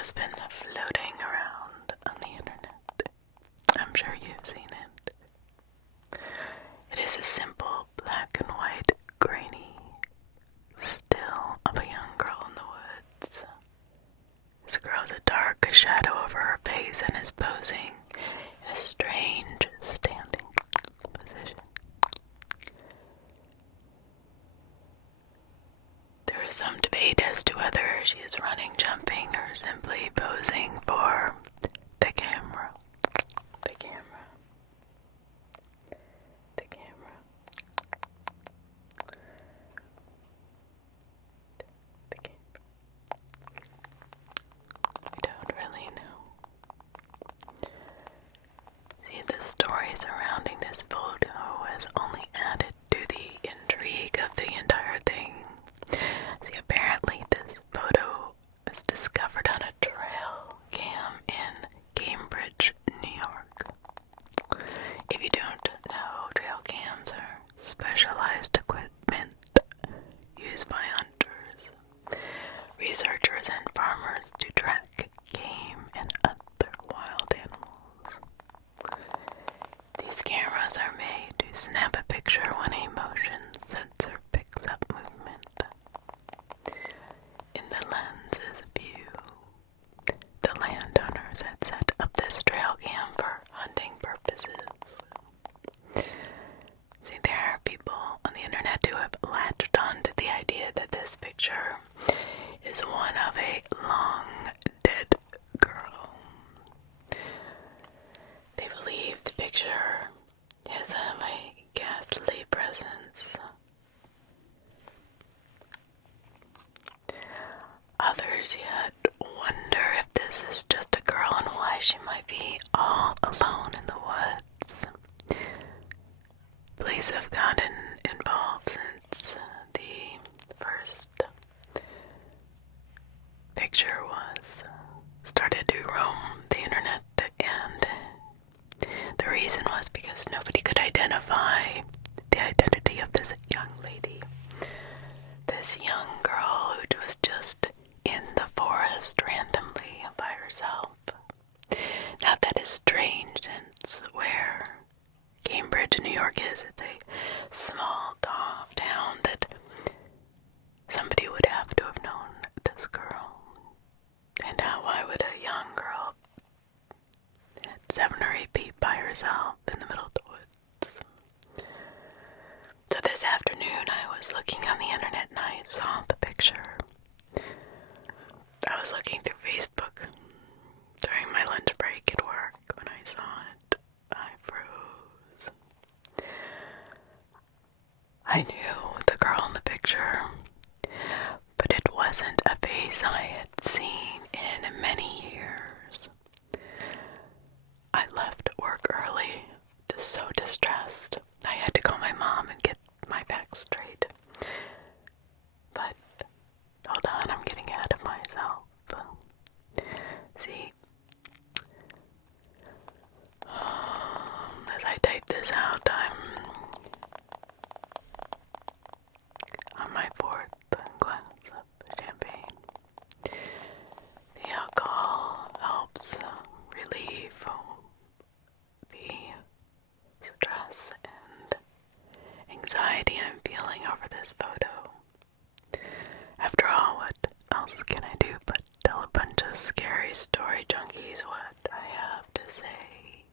has been floating around on the internet. I'm sure you've seen it. It is a simple black and white, grainy still of a young girl in the woods. This girl has a dark shadow over her face and is posing in a strange standing position. There is some debate as to whether she is running, jumping, or simply posing for the camera. The camera. The camera. The camera. I don't really know. See, the story surrounding this photo has only added to the intrigue of the entire thing. See, apparently this photo was discovered on a trail cam in Cambridge, New York. If you don't know, trail cams are specialized equipment used by hunters, researchers, and farmers to track game and other wild animals. These cameras are made to snap a picture when a motion sensor picks up movement in the lens's view. The landowners had set up this trail cam for hunting purposes. See, there are people on the internet who have latched on to the idea that this picture is one of a long dead girl. They believe the picture is of a ghastly presence. Others yet wonder if this is just a girl and why she might be all alone in the woods. Police have gotten involved since the first picture was started to roam the internet, and the reason was because nobody could identify the identity of this young lady. This young girl who was just in the forest randomly by herself. Now that is strange, since where Cambridge, New York is, it's a small town that somebody would have to have known this girl. And why would a young girl at 7 or 8 feet by herself in the middle of the woods? So this afternoon I was looking on the internet and I saw the picture. I was looking through Facebook during my lunch break at work. When I saw it, I froze. I knew the girl in the picture, but it wasn't a face I had seen in many years. I left work early, just so distressed. I had to call my mom and get my back straight. But, hold on, I'm getting ahead of myself. See, as I type this out, I'm on my 4th glass of champagne. The alcohol helps relieve the stress and anxiety I'm feeling over this photo. After all, what else can I do but tell a bunch of scary story junkies what I have to say?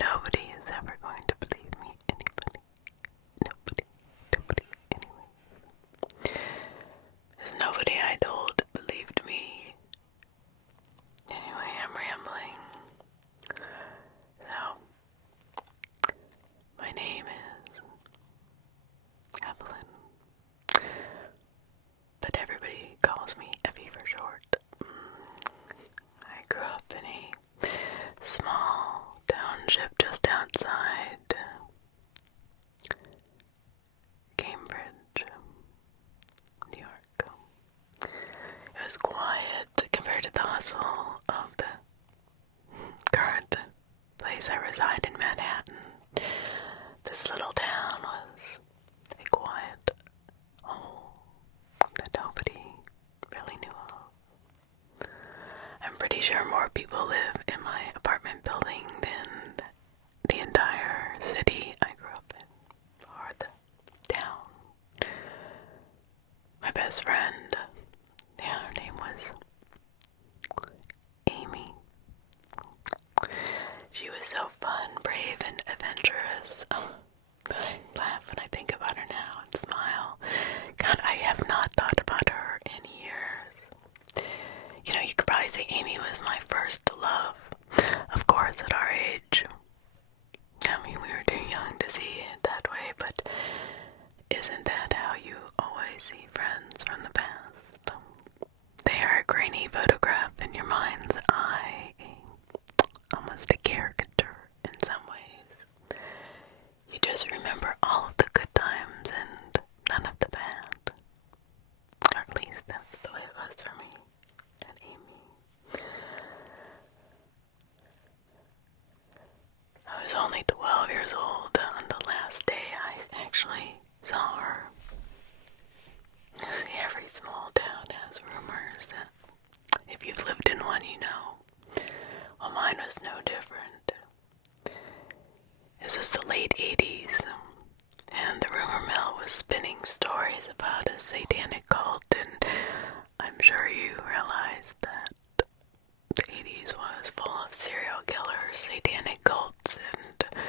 Nobody is ever going to believe me. Anybody. Nobody, anyway. There's nobody I told believed me. Anyway, I'm rambling. So, my name is Evelyn. sure more people live in my apartment building than the entire city I grew up in, or the town. My best friend, yeah, her name was Amy. She was so fun, brave, and adventurous. Oh, I laugh when I think about her now and smile. God, I have not thought about her in years. You know, you could probably say Amy was my first love. Of course, at our age. I mean, we were too young to see it that way, but isn't that how you always see friends from the past? They are a grainy photograph in your mind's eye, almost a caricature in some ways. You just remember all of the good times and none of the bad. Or at least that's the way it was for me and Amy. I was only 12 years old on the last day I actually saw her. See, every small town has rumors that if you've lived in one, you know. Well, mine was no different. This was the late 80s, and the rumor mill was spinning stories about a satanic cult, and I'm sure you realize that the 80s was full of serial killers, satanic cults, and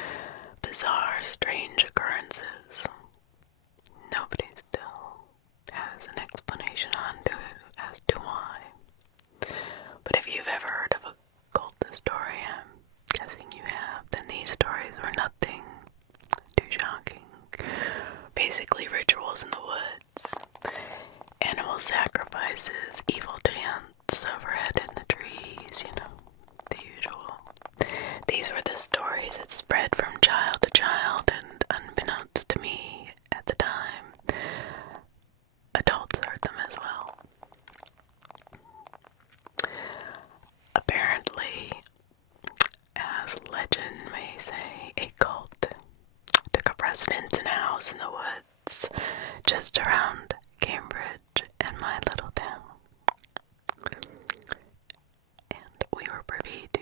bizarre, strange occurrences. Nobody still has an explanation as to why. But if you've ever heard of a cult story, I'm guessing you have, then these stories were nothing too shocking. Basically rituals in the woods, animal sacrifices, evil chants overhead in the trees, you know, the usual. These were the stories that spread from child to child, and unbeknownst to me at the time, adults heard them as well. Apparently, as legend may say, a cult took up residence in a house in the woods just around Cambridge and my little town. And we were privy to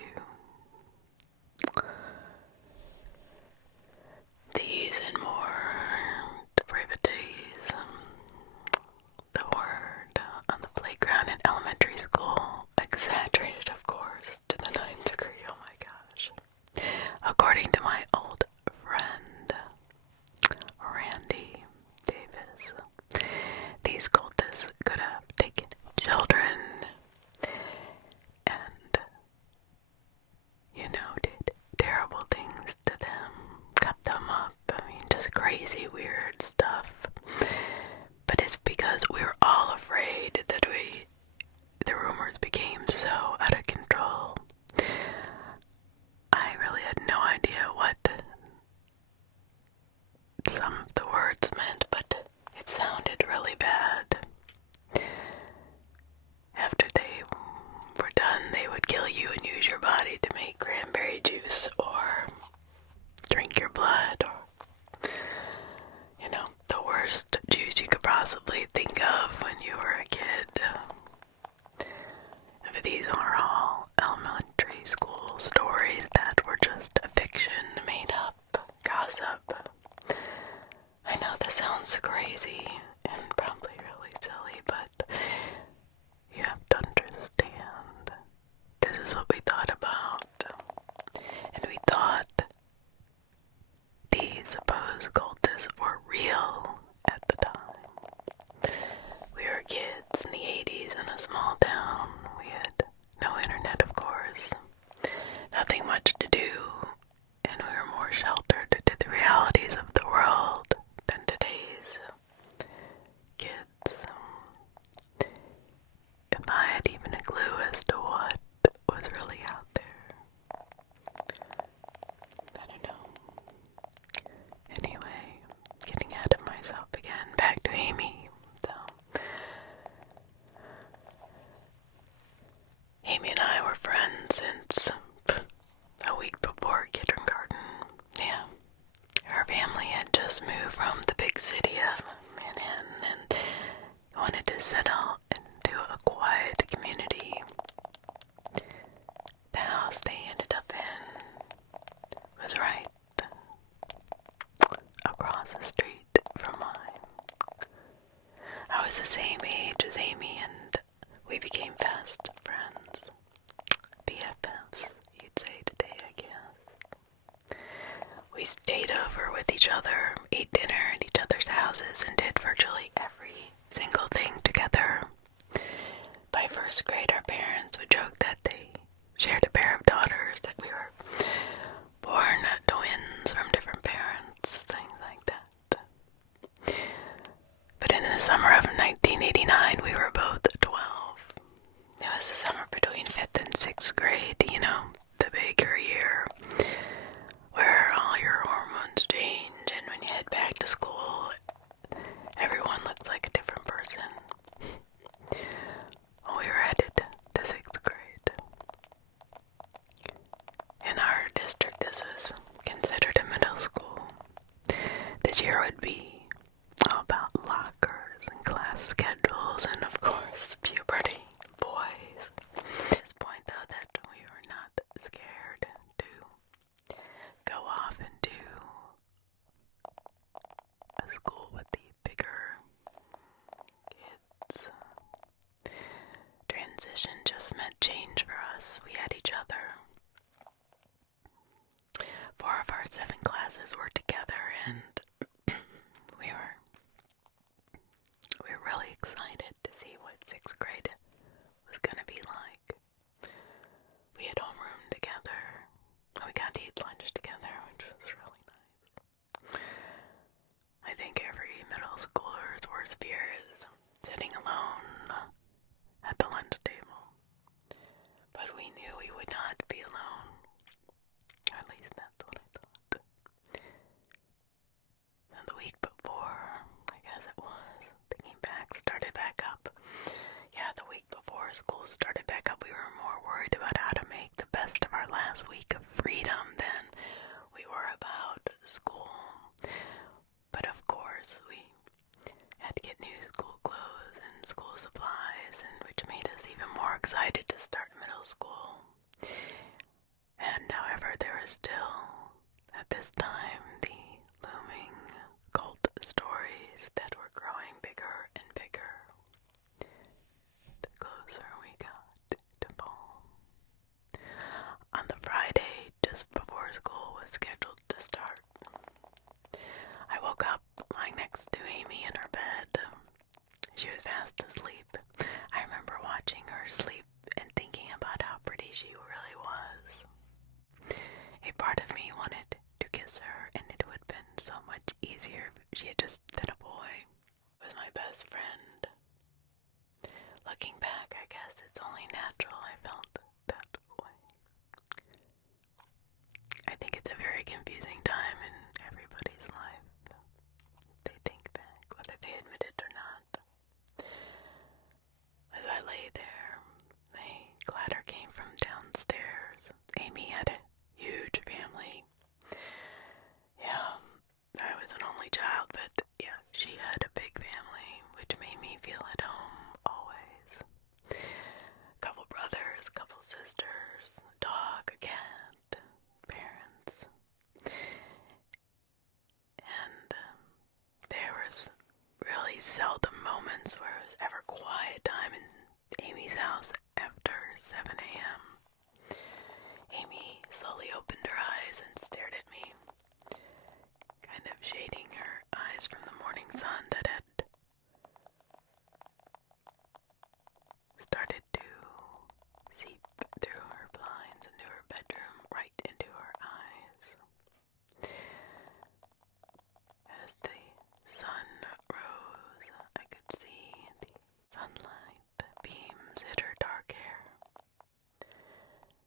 these and more depravities. The word on the playground in elementary school, exaggerated of course to the 9th degree, oh my gosh. According to my old friend Randy Davis, these cultists could have taken children and, you know, did terrible things to them, cut them up, I mean, just crazy, weird stuff. But it's because we were all afraid that the rumors became so out of control. I really had no idea what some of the words meant, but it sounded really bad. After they were done, they would kill you and use your body to make cranberry juice or drink your blood, or, you know, the worst juice you could possibly think of when you were a kid. But these are all elementary school stories that were just a fiction, made up gossip. I know this sounds crazy and probably really silly, but you have to understand, this is what we thought about. And we thought these supposed cultists were real at the time. We were kids in the 80s in a small town. We had no internet, of course, nothing much to do, and we were more sheltered to the realities of the world than today's kids. If I had even a clue as to what was really out there, I don't know. Anyway, getting ahead of myself again, back to Amy. So, Amy and I were friends since a week before kindergarten. Yeah, her family had just moved from the big city of Manhattan and wanted to settle into a quiet community. the same age as Amy, and we became best friends. BFFs, you'd say today, I guess. We stayed over with each other, ate dinner at each other's houses, and did virtually every single thing together. By first grade, our parents would joke that they shared a pair of daughters, that we were born twins from different parents, things like that. But in the summer of 1989, we were both 12. It was the summer between 5th and 6th grade, you know, the bigger year, where all your hormones change, and when you head back to school, everyone looks like a different person. Well, we were headed to 6th grade. In our district, this was considered a middle school. This year would be all about lockers and class schedules and, of course, puberty. Boys. At this point, though, that we were not scared to go off into a school with the bigger kids. Transition just meant change for us. We had each other. 4 of our 7 classes were together, and we were really excited to see what 6th grade was going to be like. We had homeroom together. We got to eat lunch together, which was really nice. I think every middle schooler's worst fear is sitting alone at the lunch table. But we knew we would not be alone. Or at least that's what I thought. And the week before, I guess it was, thinking back, started back up. Yeah, the week before school started back up, we were more worried about how to make the best of our last week of freedom than we were about school. But of course, we had to get new school clothes and school supplies, and which made us even more excited to start middle school. And however, there was still, at this time, the looming cult stories that were growing bigger and bigger the closer we got to fall. On the Friday, just before school was scheduled to start, I woke up lying next to Amy in her bed. She was fast asleep. I remember watching her sleep and thinking about how pretty she really was. A part of me wanted to kiss her, and it would have been so much easier if she had just been a boy. It was my best friend. Looking back, I guess it's only natural I felt that way. I think it's a very confusing time in everybody's life. They think back, whether they admit it or not. As I lay there, a clatter came from downstairs. Amy had a huge family. Yeah, I was an only child, but yeah, she had a big family, which made me feel at home always. Couple brothers, couple sisters, a dog, a cat, parents. And there was really seldom moments where it was ever quiet time in Amy's house after 7 a.m. Amy slowly opened her eyes and stared at me, kind of shading her eyes from the morning sun that had started to seep through her blinds into her bedroom, right into her eyes. As the sun rose, I could see the sunlight beams hit her dark hair.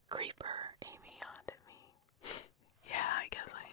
Creeper, Amy haunted me. Yeah, I guess I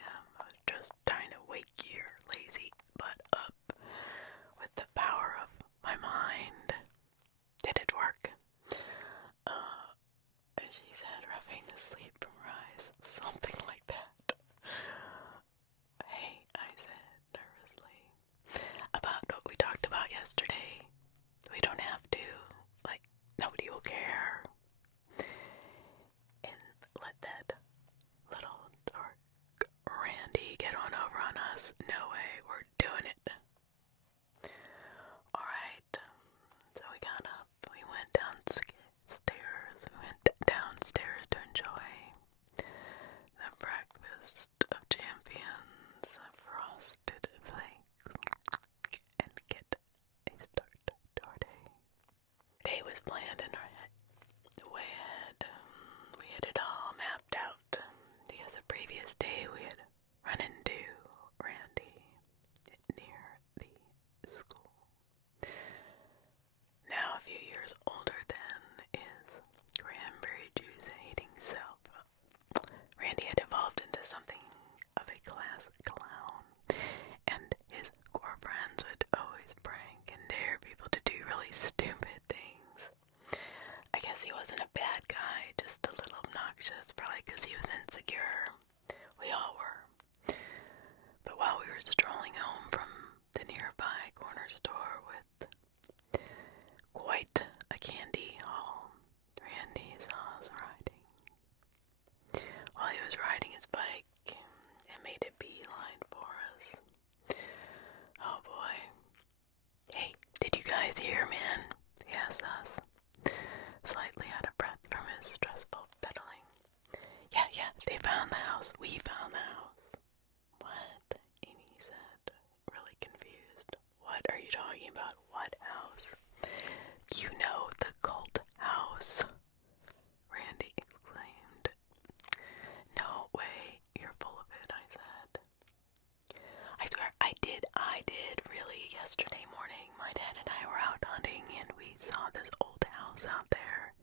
I did really yesterday morning. My dad and I were out hunting and we saw this old house out there.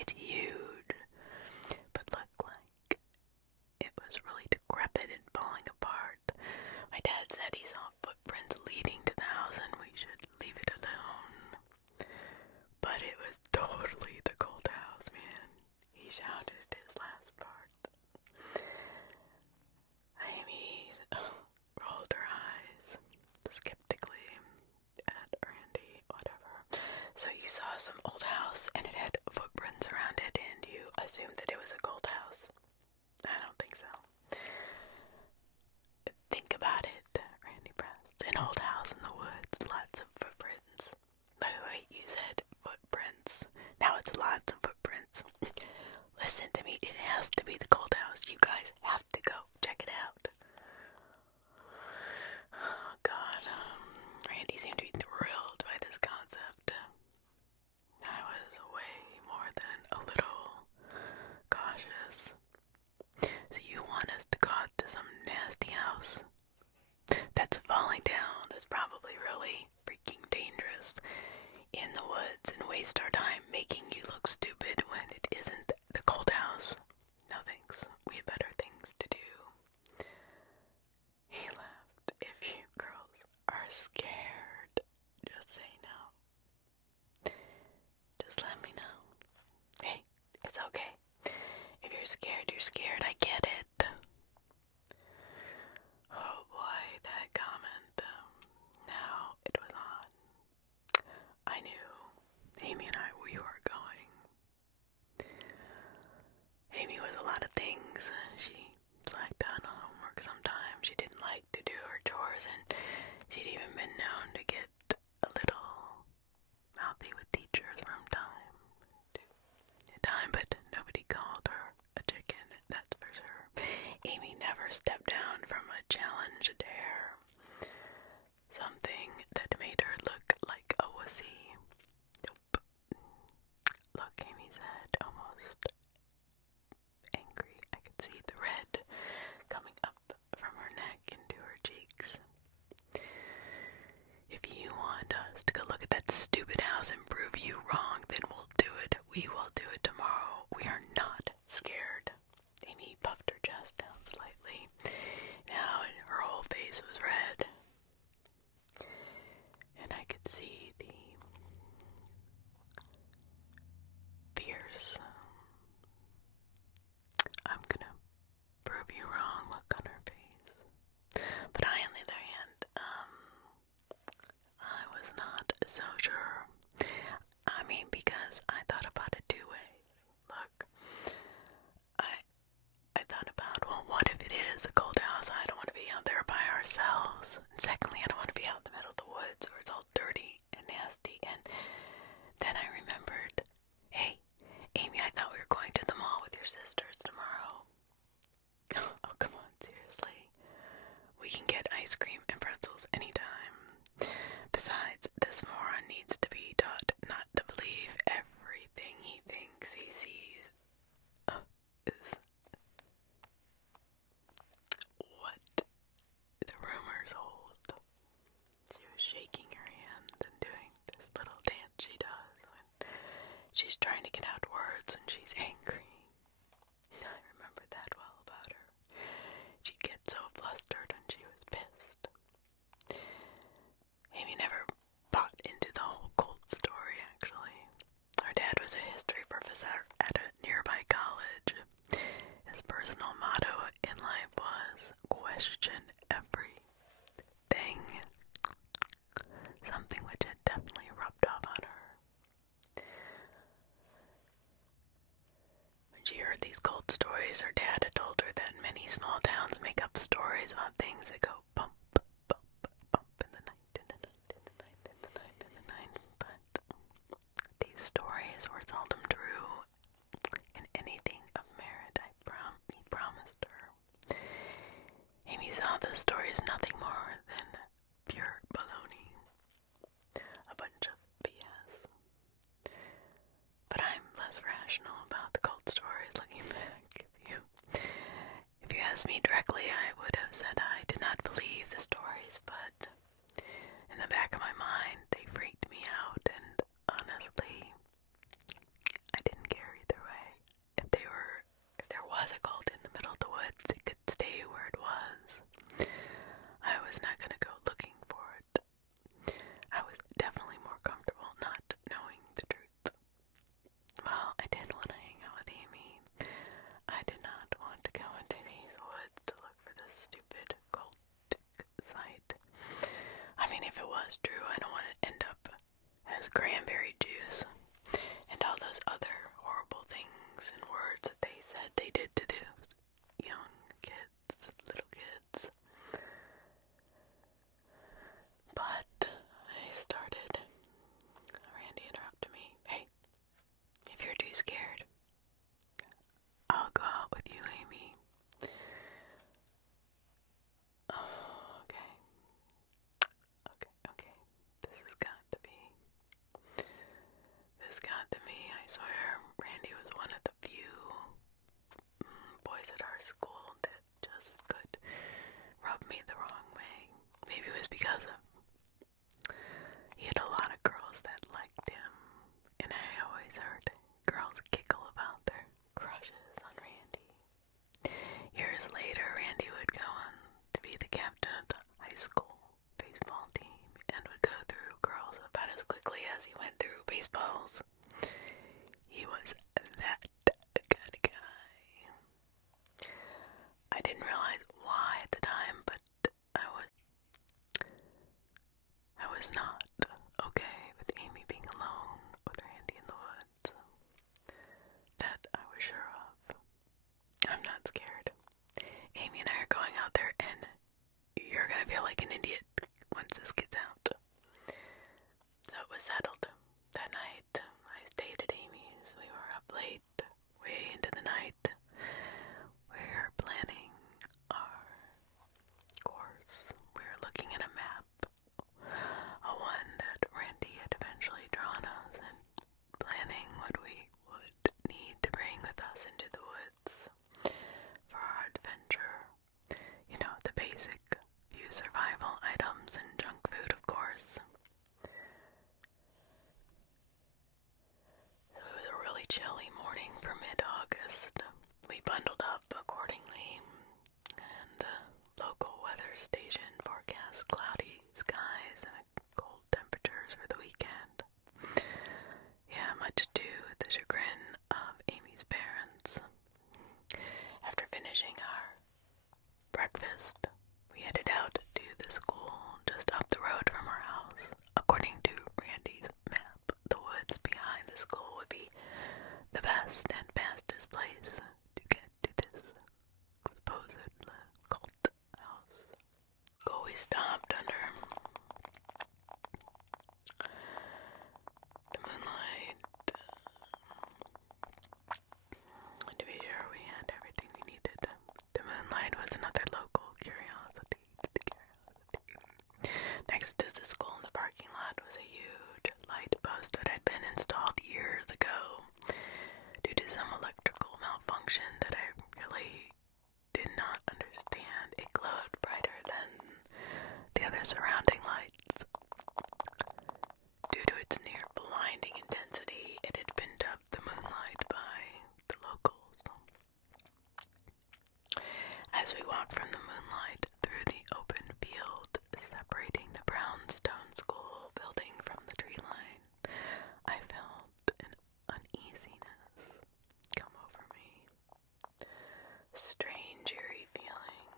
It's huge, but looked like it was really decrepit and falling apart. My dad said he saw footprints leading to the house and we should leave it alone. But it was totally the cold house, man. He shouted his last part. Amy rolled her eyes skeptically at Randy, whatever. So you saw some old house and it had footprints around it and you assumed that it was a cold house? I don't think so. Think about it, Randy pressed. An old house in the woods, lots of footprints. Wait, you said footprints. Now it's lots of footprints. Listen to me, it has to be the cold house. You guys have to go check it out. Oh God, Randy seemed to be thrilled by this concept. I was way more than a little cautious. So you want us to go out to some nasty house that's falling down, that's probably really freaking dangerous, in the woods, and waste our time making you look stupid when it isn't the cold house? No thanks, we have better things to do. He laughed. If you girls are scared, just say no. Just let me know. Hey, it's okay. If you're scared, you're scared. I get it. Oh boy, that comment. Now it was on. I knew Amy and we were going. Amy was a lot of things. She slacked on homework sometimes. She didn't like to do her chores, and she'd even been known to get a little mouthy with teachers from time to time, but nobody called her a chicken, that's for sure. Amy never stepped down from a challenge dare. Something that made her look like a wussy. Nope. Look, Amy said, almost angry. I could see the red coming up from her neck into her cheeks. If you want us to go look at that stupid house and prove you wrong, then we'll do it. We will do it tomorrow. We are not scared. Amy puffed her chest down slightly. Now her whole face was red. And I could see the fierce, I'm gonna prove you wrong look on her face. But I, on the other hand, I was not so sure. I mean, because I thought about it two ways. Look, I thought about, well, what if it is a cold house? I don't want to be out there by ourselves. And secondly, I don't want to be out in the middle of the woods where it's all dirty and nasty. And then I remembered, hey, Amy, I thought we were going to the mall with your sisters tomorrow. Oh, come on, seriously. We can get ice cream and pretzels anytime. Besides, this moron needs to be taught not to believe everything he thinks he sees is what the rumors hold. She was shaking her hands and doing this little dance she does when she's trying to get out words when she's angry. I remember that well about her. She'd get so flustered when she was pissed. Amy never bought into the whole cult story, actually. Her dad was a history professor at a nearby college. His personal motto in life was, question everything. Something which had definitely rubbed off on her. When she heard these cult stories, her dad had told her that many small towns make up stories about things that go bump, bump, bump in the night, in the night, in the night, in the night, in the night. But these stories were seldom true, and anything of merit he promised her. Amy saw the story as nothing more than pure baloney. A bunch of BS. But I'm less rational about the cult stories looking back. If you asked me directly, I would have said I did not believe the stories, but if it was true, I don't want to end up as cranberry juice and all those other horrible things and words that they said they did to those young kids, little kids. But I started. Randy interrupted me. Hey, if you're too scared, I'll go out with you, Amy. Oh, okay. Okay. This has got to be. I swear, Randy was one of the few boys at our school that just could rub me the wrong way. Maybe it was because he had a lot of girls that liked him, and I always heard girls giggle about their crushes on Randy. Years later, Randy would go on to be the captain of the high school baseball team and would go through girls about as quickly as he went through baseballs. He was that kind of guy. I didn't realize why at the time, but I was not okay with Amy being alone with Randy in the woods. That I was sure of. I'm not scared. Amy and I are going out there, and you're gonna feel like an idiot once this gets out. So it was settled. That night, I stayed at Amy's. We were up late, way into the night. We were planning our course. We were looking at a map, a one that Randy had eventually drawn us, and planning what we would need to bring with us into the woods for our adventure. You know, the basic few survival items and junk food, of course. So it was a really chilly morning for mid-August. We bundled up accordingly, and the local weather station forecast cloudy skies and cold temperatures for the weekend. Yeah, much to the chagrin of Amy's parents. After finishing our breakfast, we headed out to the school just up the road from our house. According to Randy's map, the woods behind the school would be the best and fastest place to get to this supposed cult house. We stopped under the moonlight to be sure we had everything we needed. The moonlight was another local curiosity. Next to the school in the parking lot was a huge light post that had been installed years ago due to some electrical malfunction that I really did not understand. It glowed brighter than the other surrounding lights. Due to its near blinding intensity, it had been dubbed the Moonlight by the locals. As we walked from the moonlight through the open field separating the brownstone school building from the tree line, I felt an uneasiness come over me. Strange, eerie feeling.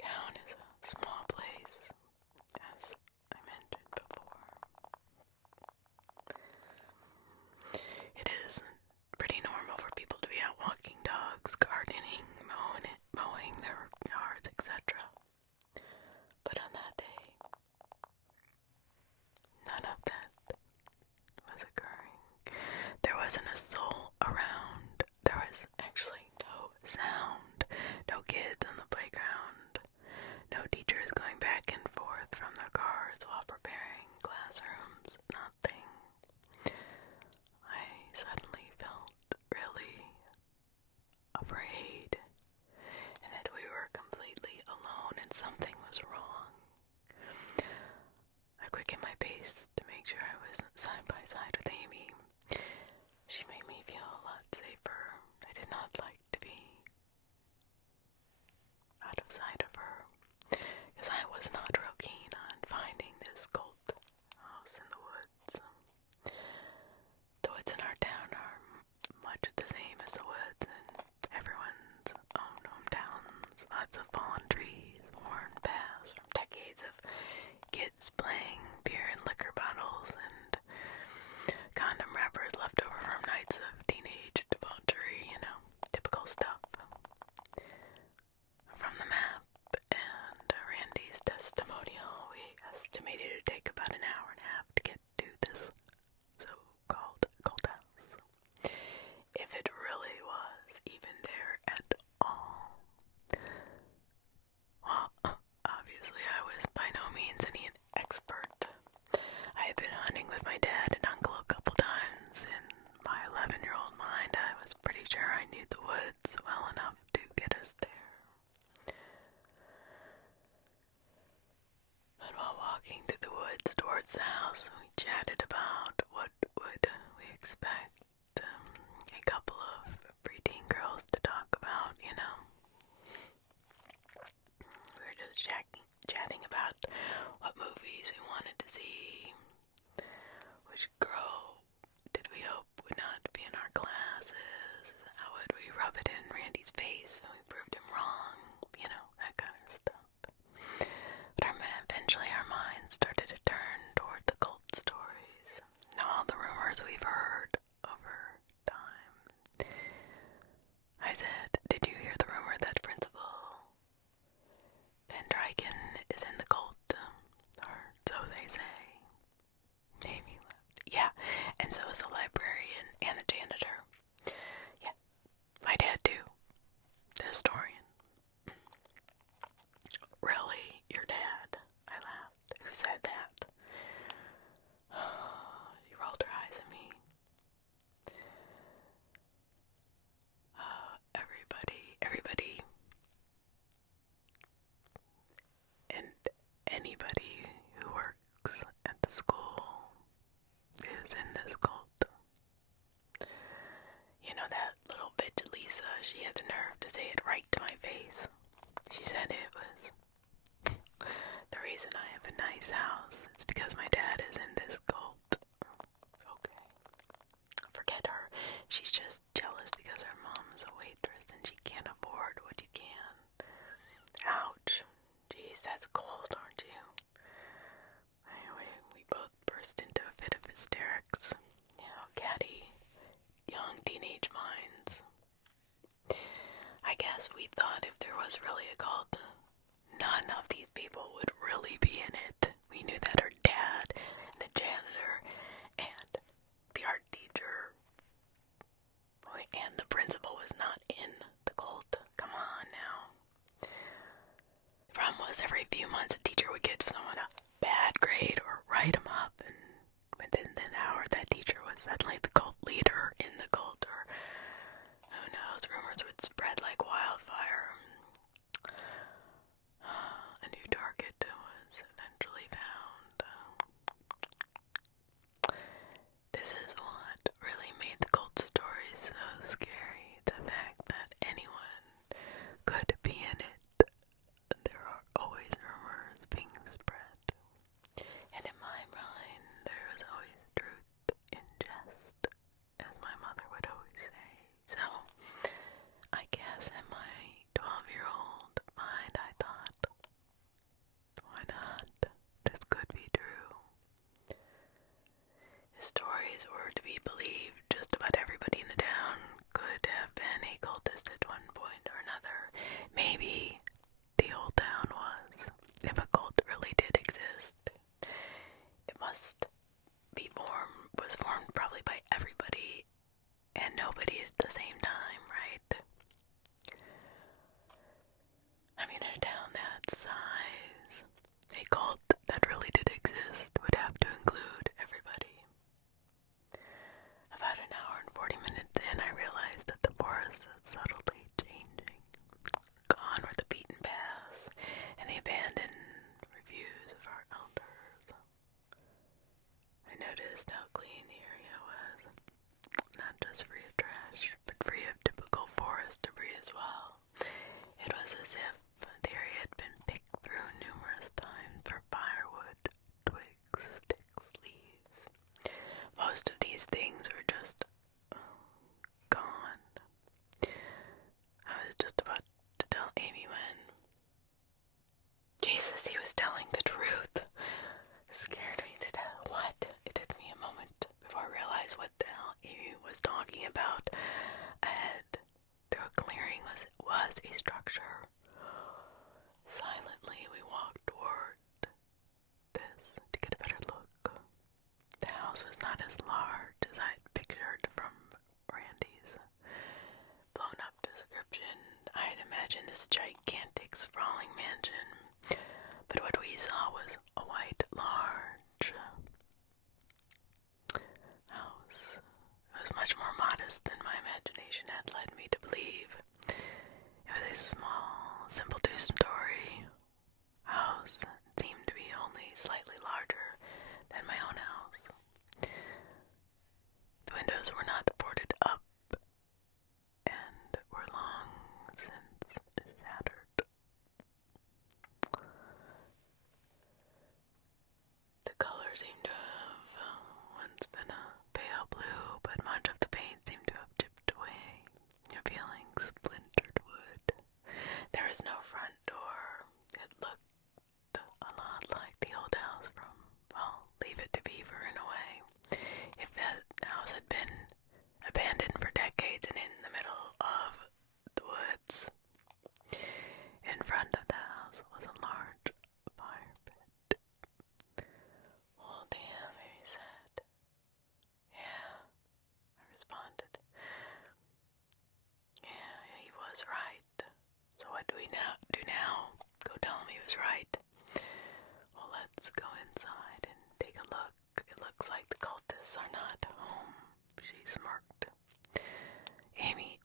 Town is a small place, as I mentioned before. It is pretty normal for people to be out walking dogs, gardening, mowing their yards, etc. But on that day, none of that was occurring. There wasn't a soul around. There was actually no sound, no kids on the playground, no teachers going back and forth from their cars while preparing classrooms, nothing. I suddenly felt really afraid, and that we were completely alone and something was wrong. I quickened my pace to make sure I wasn't side by side with Amy. She made me Randy's house. We chatted about what would we expect a couple of preteen girls to talk about, you know. We were just chatting about what movies we wanted to see, which girl did we hope would not be in our classes, how would we rub it in Randy's face when we proved him wrong, you know, that kind of stuff. But eventually our minds started to turn toward the cult stories and all the rumors we've heard over time. I said, did you hear the rumor that Principal Van Dryken is in the cult? Or so they say. Amy left. Yeah, and so is the librarian and the janitor. Yeah, my dad too. The historian. Really? Your dad? I laughed. Who said that? You rolled her eyes at me. Everybody, and anybody who works at the school is in this cult. You know that little bitch Lisa, she had the nerve to say it right to my face. She said it was the reason I have a nice house. It's because my dad is in this cult. Okay. Forget her. She's just jealous because her mom's a waitress and she can't afford what you can. Ouch. Jeez, that's cold, aren't you? Anyway, we both burst into a fit of hysterics. You know, catty, young teenage minds. I guess we thought if there was really a cult, none of these people would really be in it. We knew that her dad, and the janitor, and the art teacher, and the principal was not in the cult. Come on now. The problem was every few months a teacher would give someone a bad grade or write them up, and within an hour that teacher was suddenly the cult leader in the cult, or who knows, rumors would spread like wildfire. A new target was eventually found. This is what really made the cult story so scary. The fact that anyone could be in it. There are always rumors being spread. And in my mind, there was always truth in jest, as my mother would always say. So, I guess in my 12-year-old mind, I thought, why not? This could be true. His stories were to be believed. Just about everybody in the town could have been a cultist at one point or another. Maybe the whole town was. If a cult really did exist, it was formed probably by everybody and nobody at the same time, right? I mean, in a town that size, a cult that really did exist would have to include everybody. About an hour and 40 minutes in, I realized that the forest was subtly changing. Gone were the beaten paths and the abandoned reviews of our elders. I noticed how clean the area was. Not just free of trash, but free of typical forest debris as well. It was as if the area had been picked through numerous times for firewood, twigs, sticks, leaves. Most of these things were just gone. I was just about to tell Amy when Jesus, he was telling the truth. Scared me to death. What? It took me a moment before I realized what the hell Amy was talking about. Ahead, through a clearing was a structure. Silently, we walked toward this to get a better look. The house was not as large as I had pictured from Randy's blown-up description. I had imagined this gigantic, sprawling mansion, but what we saw was a white, large house. It was much more modest than my imagination had led me to believe. It was a small, simple two-story house. It seemed to be only slightly larger than seemed to have once been a pale blue, but much of the paint seemed to have chipped away, revealing splintered wood. There was no front door. It looked a lot like the old house from, well, Leave It to Beaver in a way. If that house had been abandoned for decades and in the middle of the woods. In front of the house was a large fire pit. "Oh, damn," he said. "Yeah," I responded. "Yeah, he was right. So what do we do now? Go tell him he was right." "Well, let's go inside and take a look. It looks like the cultists are not home," she smirked. "Amy,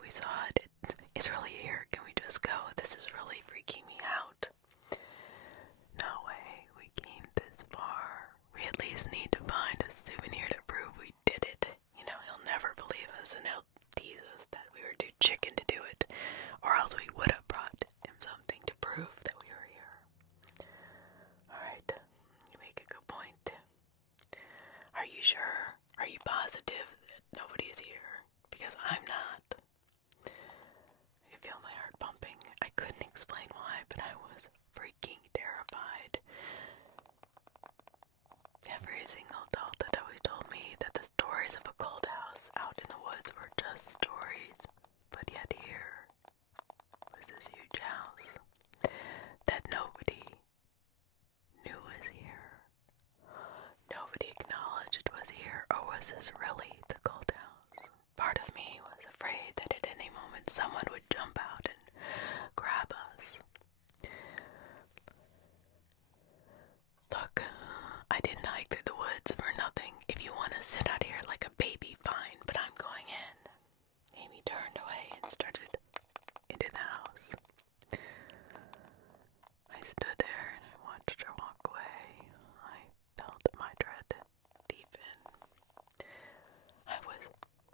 we saw it. It's really here. Can we just go? This is really freaking me out." "No way. We came this far. We at least need to find a souvenir to prove we did it. You know, he'll never believe us, and he'll tease us that we were too chicken to do it, or else we would have brought him something to prove that we were here." "Alright, you make a good point. Are you sure? Are you positive that nobody's here? Because I'm not." I could feel my heart pumping. I couldn't explain why, but I was freaking terrified. Every single adult had always told me that the stories of a cold house out in the woods were just stories, but yet here was this huge house that nobody knew was here. Nobody acknowledged was here, or was this really the cold house? Part of me was afraid that at any moment someone would jump out and grab us. "Look, I didn't hike through the woods for nothing. If you want to sit out here like a baby, fine, but I'm going in." Amy turned away and started into the house. I stood there and I watched her walk away. I felt my dread deepen. I was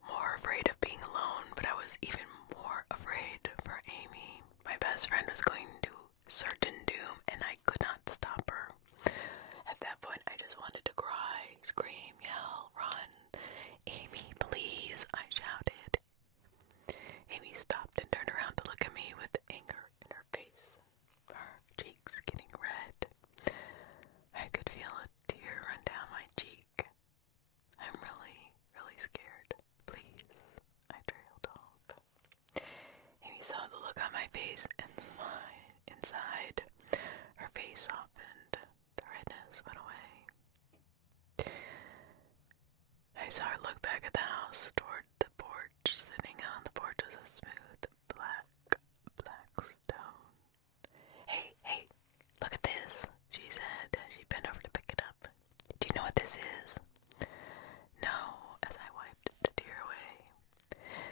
more afraid of being alone, but I was even more afraid for Amy. My best friend was going to certain doom, and I could not stop her. At that point, I just wanted to cry, scream, yell, run. "Amy, please," I shouted. Amy stopped and turned around to look at me with anger in her face, her cheeks getting red. I could feel a tear run down my cheek. "I'm really, really scared. Please," I trailed off. Amy saw the look on my face and smiled. Inside, her face softened. The redness went away. I saw her look back at the house, toward the porch. Sitting on the porch was a smooth, black stone. Hey, look at this," she said as she bent over to pick it up. "Do you know what this is?" "No," as I wiped the tear away.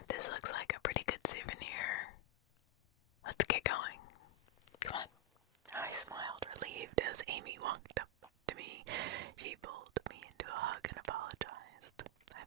"This looks like a pretty good souvenir. Let's get going. Come on." I smiled, relieved, as Amy walked up to me. She pulled me into a hug and apologized. I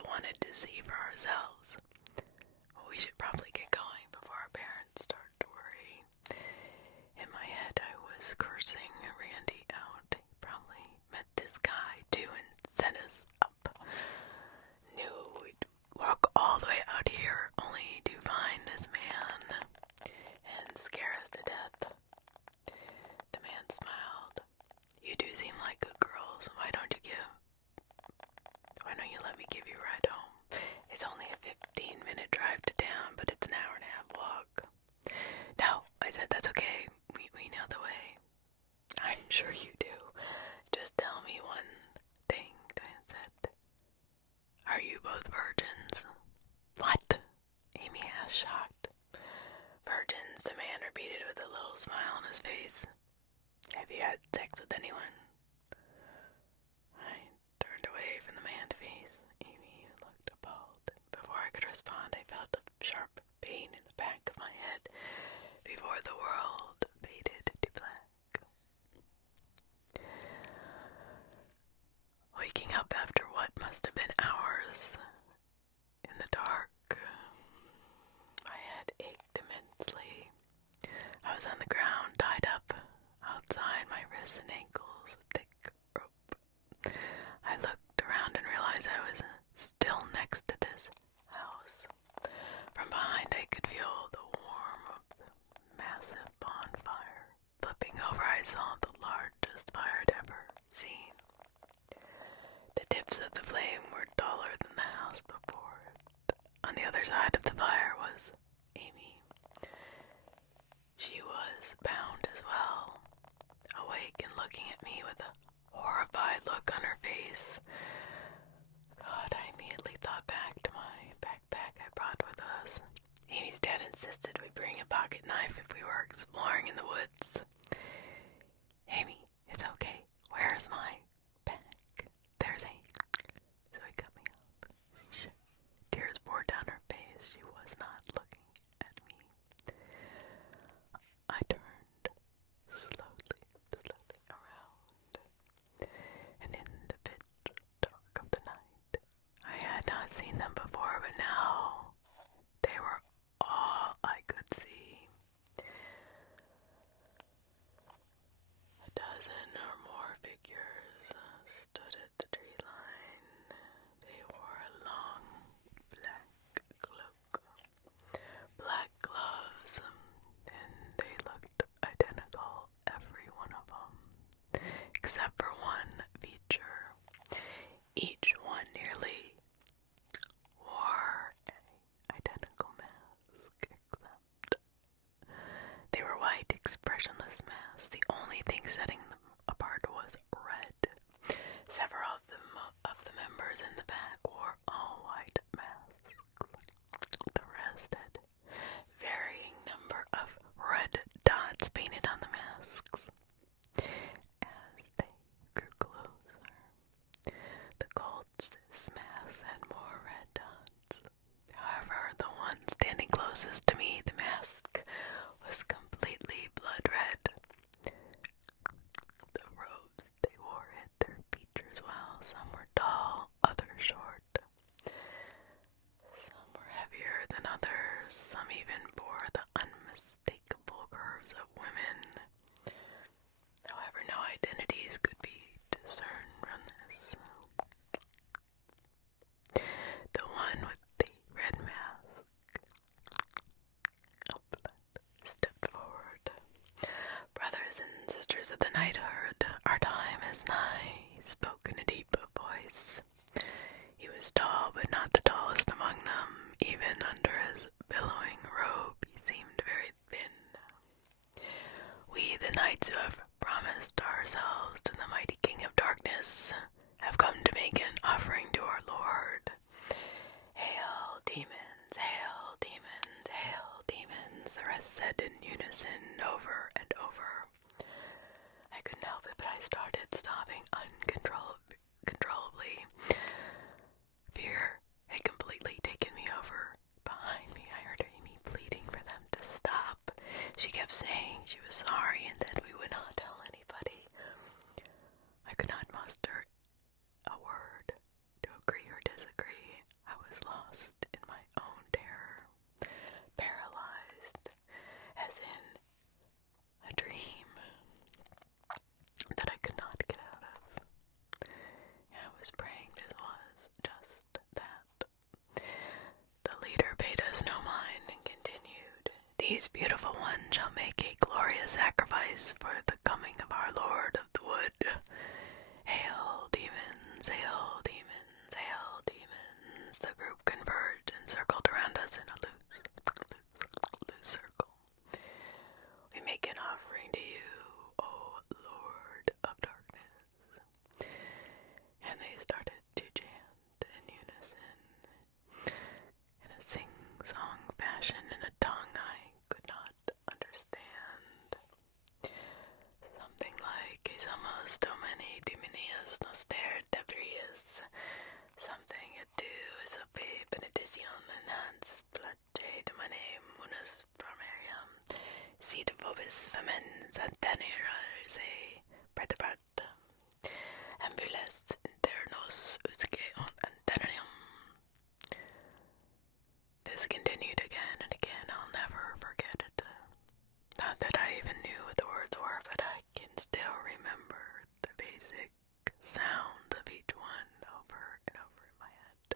just wanted to see for ourselves. We should probably get going before our parents start to worry. In my head, I was cursing Randy out. He probably met this guy too and set us up. Knew we'd walk all the way out here only to find this man and scare us to death. The man smiled. You do seem like good girls. Why don't you let me give you a ride home? It's only a 15-minute drive to town, but it's an hour and a half walk. No, I said, that's okay. We know the way. I'm sure you do. Just tell me one thing, the man said. Are you both virgins? What? Amy asked, shocked. Virgins, the man repeated with a little smile on his face. Have you had sex with anyone? I turned away from the man's face. Amy looked appalled. Before I could respond, I felt a sharp pain in the back of my head before the world faded to black. Waking up after what must have been hours in the dark, my head ached immensely. I was on the ground, tied up outside my wrists and ankles with thick rope. I looked around and realized I was still next to this house. From behind, I could feel the warmth of the massive bonfire. Flipping over, I saw the largest fire I'd ever seen. The tips of the flame were taller than the house before it. On the other side of the fire was Amy. She was bound as well, awake and looking at me with a horrified look on her face. God, I immediately thought back to my backpack I brought with us. Amy's dad insisted we bring a pocket knife if we were exploring in the woods. Amy, it's okay. Where's my bag? There's Amy. So he cut me up. Tears poured down her face. She was not looking at me. I turned slowly around, and in the pitch dark of the night, I had not seen them before, but now they were all I could see. A dozen or more figures stood at the tree line. They wore a long black cloak, black gloves, and they looked identical, every one of them, except for one feature. Each one nearly wore an identical mask, except they were white, expressionless masks. The only thing setting them apart was red. Several of the members in the back wore all white masks. The rest had varying number of red dots painted on the masks. As they grew closer, the cultist masks had more red dots. However, the one standing closest to me, the mask, was completely blood red. The robes they wore hid their features well. Some were tall, others short. Some were heavier than others. Some even bore the unmistakable curves of women. However, no identities could be discerned from this. The one with the red mask stepped forward. Brothers and sisters of the knighthood, our time is nigh, he spoke in a deep voice. He was tall, but not the tallest among them. Even under his billowing robe, he seemed very thin. We, the knights who have promised ourselves to the mighty King of Darkness, have come to make an offering to our Lord. Hail, demons, hail, demons, hail, demons, the rest said in unison over and over. I couldn't help it, but I started sobbing uncontrollably. Fear had completely taken me over. Behind me, I heard Amy pleading for them to stop. She kept saying she was sorry and that we would not tell anybody. I could not muster a word to agree or disagree. shall make a glorious sacrifice for the coming of our Lord of the Wood. Hail, demons, hail, demons, hail, demons. The group converged and circled around us in a loose circle. We make an offering to you, O Lord of Darkness. And they started to chant in unison, in a sing-song fashion, in a tongue I could not understand. Something like somos domini diminius noster debrius. Something at do is a benediction enhance place domine munus primarium. Sit vobis femens antenniras a pretapart. Ambules internos usque antennarium. This continued again and again. I'll never forget it. Not that I even knew what the words were, but I can still remember the basic sound of each one over and over in my head.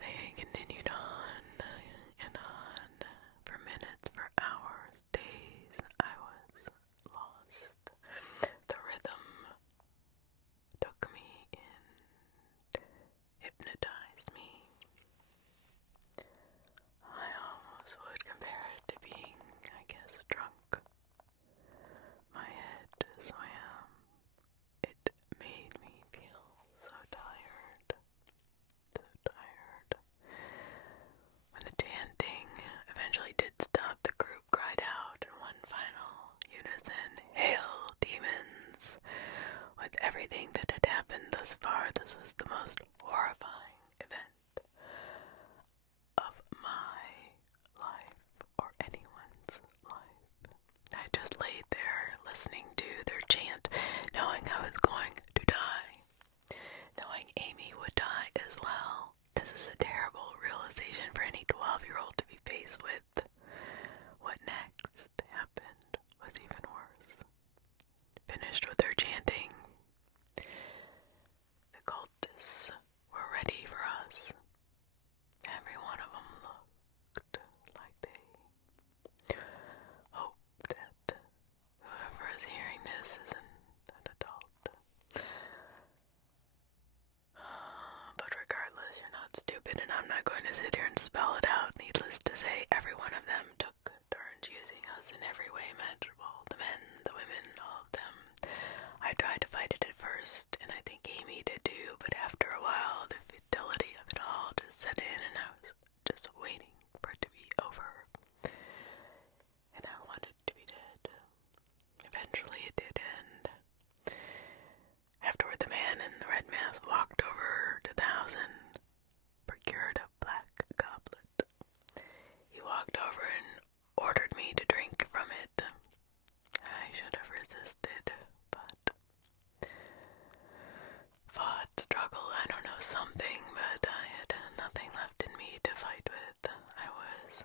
They continued on and on for minutes, for hours, days. I was lost. The rhythm took me in, hypnotized me. I almost would compare it to being, I guess, drunk. My head swam. It made me feel so tired. So tired. When the chanting eventually did stop, the group cried out in one final unison, "Hail, demons!" With everything that had happened thus far, this was the most horrifying event of my life, or anyone's life. I just laid there, listening to their chant, knowing I was going to die, knowing Amy would die as well. This is a terrible realization for any 12-year-old to be faced with. What next happened was even worse. Finished with their chanting, the cultists were ready for us. Every one of them looked like they hoped that whoever is hearing this isn't an adult. But regardless, you're not stupid, and I'm not going to sit here and spell it out. Needless to say, every one of them took turns using us in every way imaginable. The men, the women, all of them. I tried to fight it at first, and I think Amy did too, but after a while, the futility of it all just set in, and I was just waiting for it to be over. And I wanted to be dead. Eventually it did end. Afterward, the man in the red mask walked over to the house and procured a black goblet. He walked over and ordered me to drink from it. I should have resisted, but fought, struggled, I don't know, something, but I had nothing left in me to fight with. I was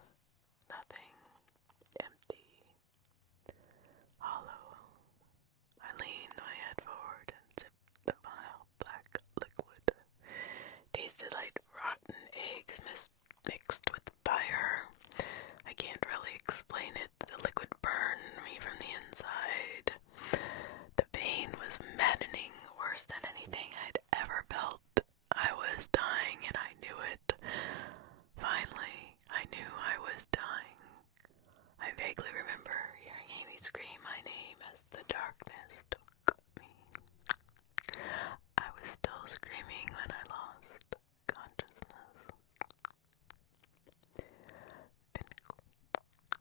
nothing, empty, hollow. I leaned my head forward and sipped the vile black liquid. Tasted like rotten eggs mixed with fire. I can't really explain it. The liquid burned me from the inside. The pain was maddening, worse than anything I'd ever felt. I was dying and I knew it. Finally, I knew I was dying. I vaguely remember hearing Amy scream my name as the darkness took me. I was still screaming when I lost consciousness.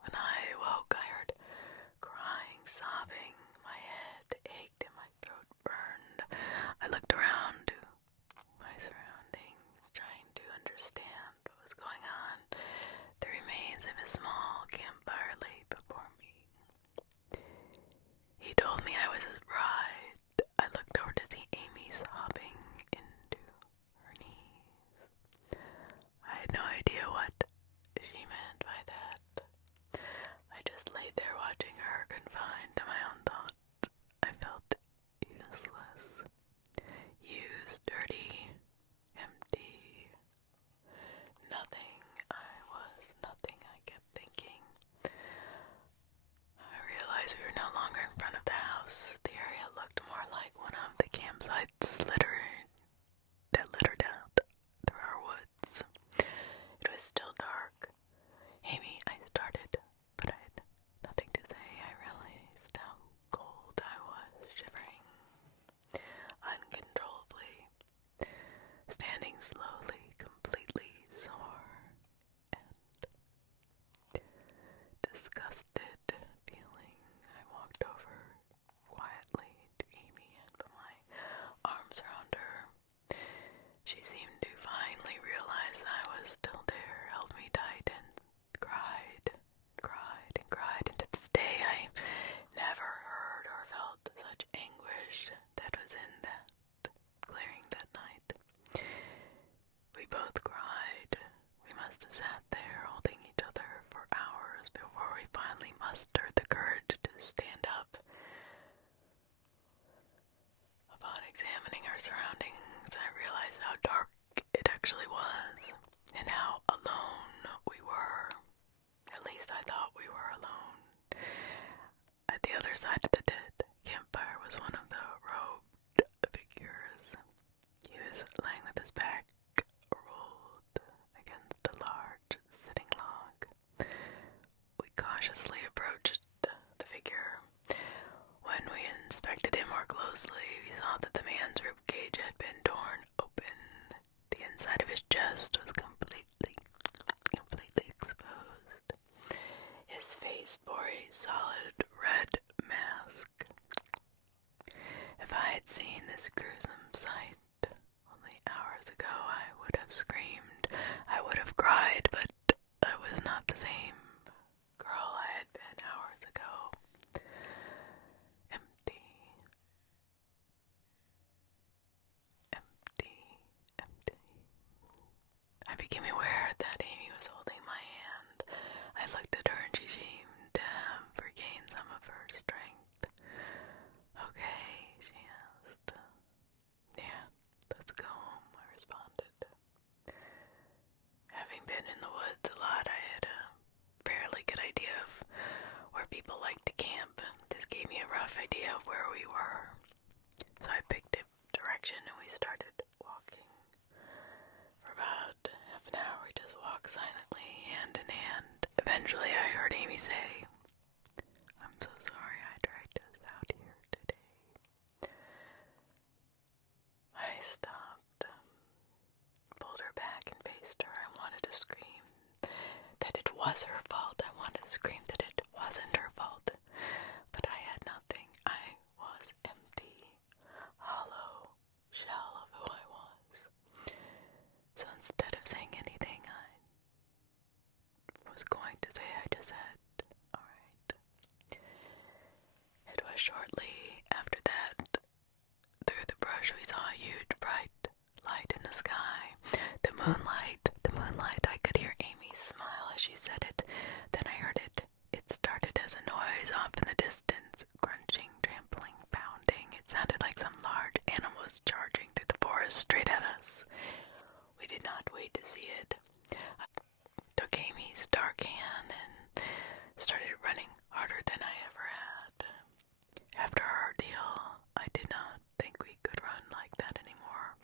When I woke, I heard crying, sobbing. My head ached and my throat burned. I looked around to my surroundings, trying to understand what was going on. The remains of a small campfire lay before me. He told me our surroundings, I realized how dark it actually was, and how alone we were. At least I thought we were alone. At the other side of the dead campfire was one of the robed figures. He was laying with his back rolled against a large sitting log. We cautiously approached the figure. When we inspected him more closely, we saw that the man's ribcage had been torn open. The inside of his chest was completely exposed. His face bore a solid red mask. If I had seen this gruesome sight only hours ago, I would have screamed, I would have cried, but I was not the same girl I had been hours ago. Empty. I became aware that Amy was holding my hand. I looked at her and she seemed to have regained some of her strength. Okay, she asked. Yeah, let's go home, I responded. Having been in the woods a lot, I had a fairly good idea of where people like to camp. This gave me a rough idea of where we were. So I picked a direction and we started walking. For about half an hour, we just walked silently, hand in hand. Eventually, I heard Amy say, "I'm so sorry I dragged us out here today." I stopped, pulled her back and faced her. I wanted to scream that it was her fault. I wanted to scream that it wasn't her fault. But I had nothing. I was empty, hollow shell of who I was. So instead of saying anything I was going to say, I just said, "Alright." It was shortly after that, through the brush, we saw a huge bright light in the sky. The moonlight, I could hear Amy smile as she said it. Then I heard it. It started as a noise off in the distance, crunching, trampling, pounding. It sounded like some large animal was charging through the forest straight at us. We did not wait to see it. I took Amy's dark hand and started running harder than I ever had. After our ordeal, I did not think we could run like that anymore.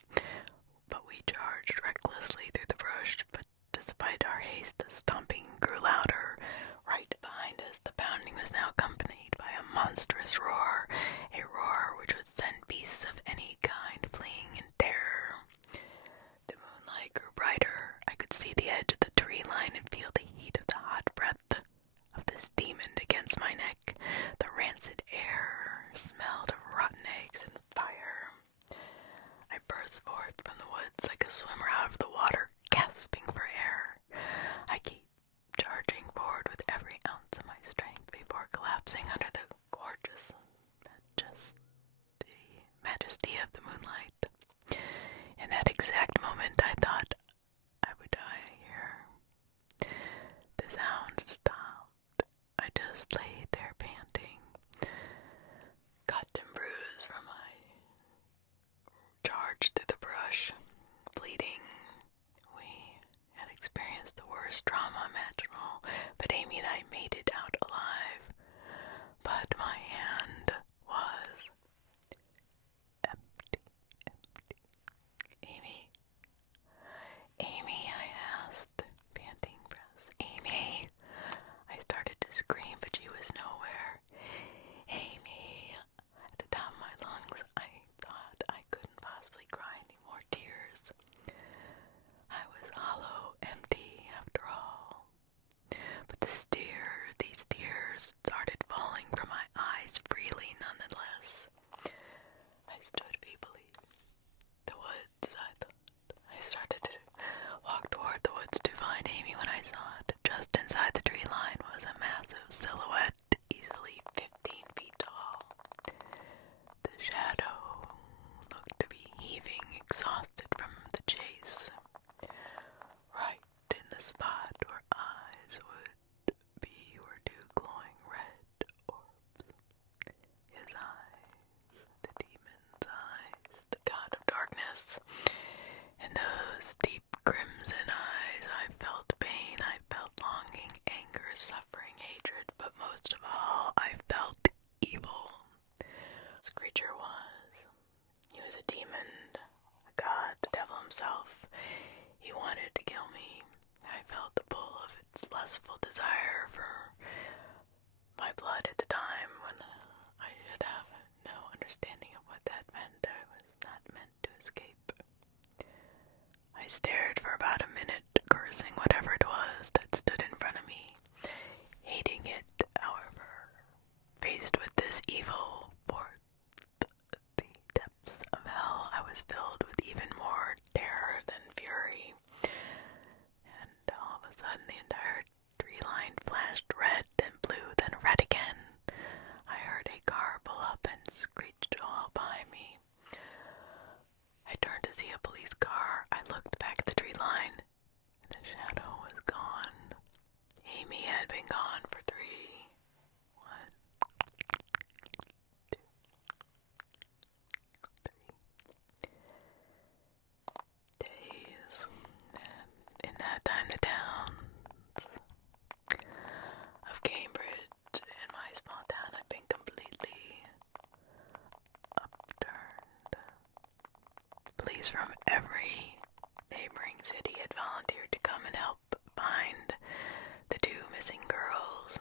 But we charged recklessly through the brush, but despite our haste, the stomping grew louder. Right behind us, the pounding was now accompanied by a monstrous roar, a roar which would send beasts of any kind fleeing in terror. The moonlight grew brighter. I could see the edge of the tree line and feel the heat of the hot breath of this demon against my neck. The rancid air smelled of rotten eggs and fire. I burst forth from the woods like a swimmer out of the water, gasping for air. I keep charging forward with every ounce of my strength before collapsing under the gorgeous majesty of the moonlight. In that exact moment, I thought I would die here. The sound stopped. I just lay there panting, cut and bruised from my charge through the brush, bleeding. We had experienced the worst trauma imaginable, but Amy and I made it out alive. But my hand was empty. Amy, I asked, panting breaths. Amy! I started to scream, but she was himself. He wanted to kill me. I felt the pull of its lustful desire for my blood at the time when I should have no understanding of what that meant. I was not meant to escape. I stared for about a minute, cursing whatever it was that stood in front of me, hating it, however. Faced with this evil for the depths of hell, I was filled with even more terror than fury. And all of a sudden, the entire tree line flashed red, then blue, then red again. I heard a car pull up and screeched all behind me. I turned to see a police car. I looked back at the tree line, and the shadow was gone. Amy had been gone for 3 days. In that time, the town of Cambridge and my small town had been completely upturned. Police from every neighboring city had volunteered to come and help find the 2 missing girls.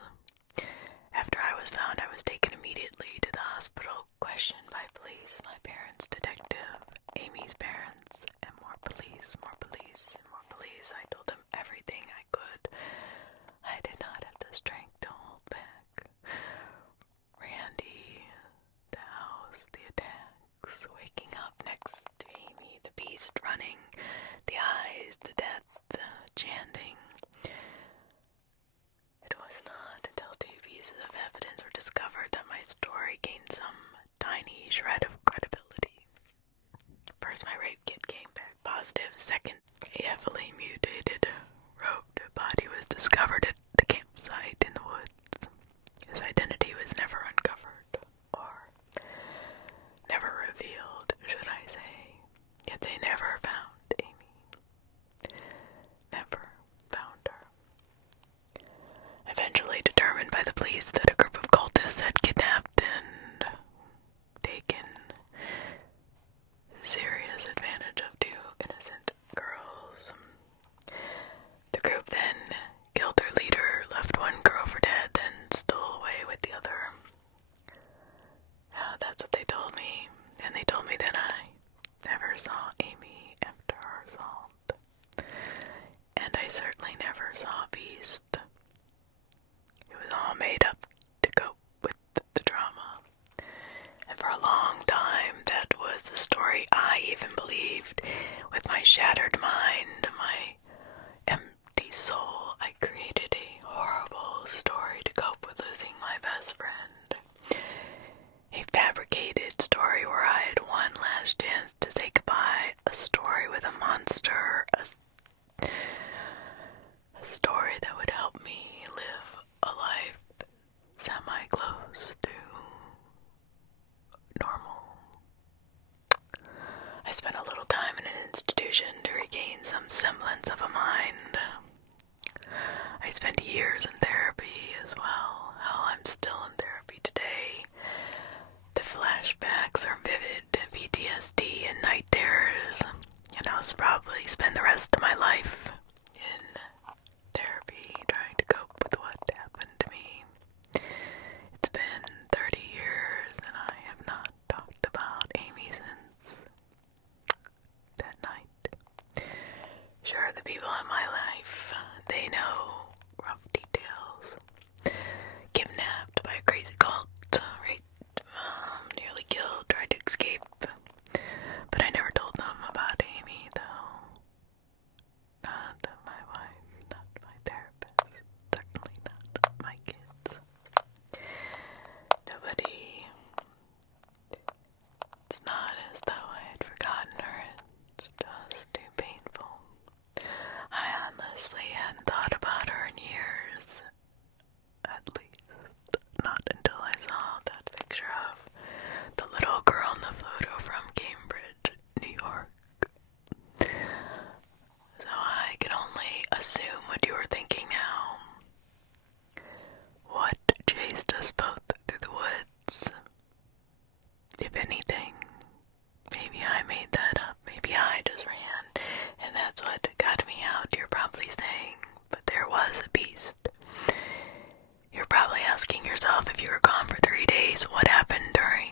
After I was found, I was taken immediately to the hospital, questioned by police, my parents, detective, Amy's parents, and more police, and more police. I told them everything I could. I did not have the strength to hold back. Randy, the house, the attacks, waking up next to Amy, the beast running, the eyes, the death, the chanting. It was not until 2 pieces of evidence were discovered that my story gained some tiny shred of credibility. First, my rape kit came back positive. Second, a heavily mutilated, robed body was discovered at the campsite in the woods. His identity was never uncovered, or never revealed, should I say. Yet they never found Amy. Never found her. Eventually determined by the police that a group of cultists had kidnapped and taken serious advantage of 2 innocent girls. The group then killed their leader, left 1 girl for dead, then stole away with the other. That's what they told me, and they told me that I never saw Amy after our assault. And I certainly never saw a beast. It was all made up to cope with the drama. And for a long time, that was the story I even believed. With my shattered mind, my empty soul, I created a horrible story to cope with losing my best friend. A fabricated story where I had one last chance to say goodbye. A story with a monster. A story that would help me live a life semi-close to normal. I spent a little time in an institution to regain some semblance of a mind. I spent years in therapy as well. Hell, I'm still in therapy today. The flashbacks are vivid, PTSD and night terrors, and I'll probably spend the rest of my life in therapy trying to cope with what happened to me. It's been yourself if you were gone for 3 days, what happened during